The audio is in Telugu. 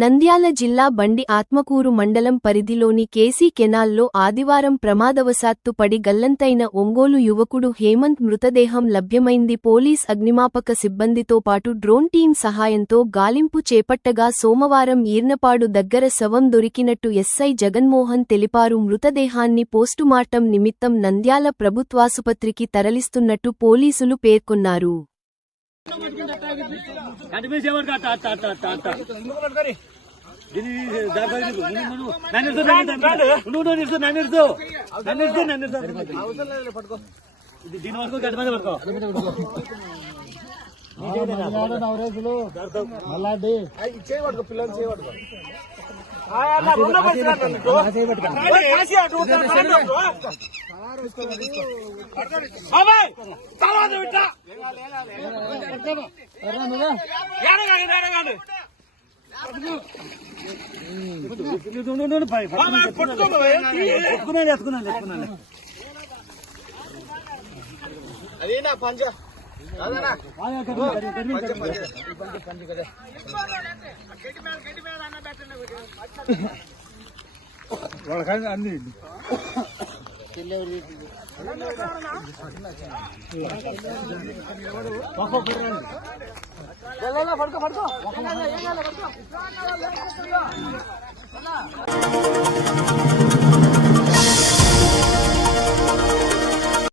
నంద్యాల జిల్లా బండి ఆత్మకూరు మండలం పరిధిలోని కేసీ కెనాల్లో ఆదివారం ప్రమాదవశాత్తు పడి గల్లంతైన ఒంగోలు యువకుడు హేమంత్ మృతదేహం లభ్యమైంది. పోలీస్ అగ్నిమాపక సిబ్బందితో పాటు డ్రోన్ టీం సహాయంతో గాలింపు చేపట్టగా సోమవారం ఈర్నపాడు దగ్గర శవం దొరికినట్టు ఎస్ఐ జగన్మోహన్ తెలిపారు. మృతదేహాన్ని పోస్టుమార్టం నిమిత్తం నంద్యాల ప్రభుత్వాసుపత్రికి తరలిస్తున్నట్టు పోలీసులు పేర్కొన్నారు. అదేనా పంజ అన్ని పడుకో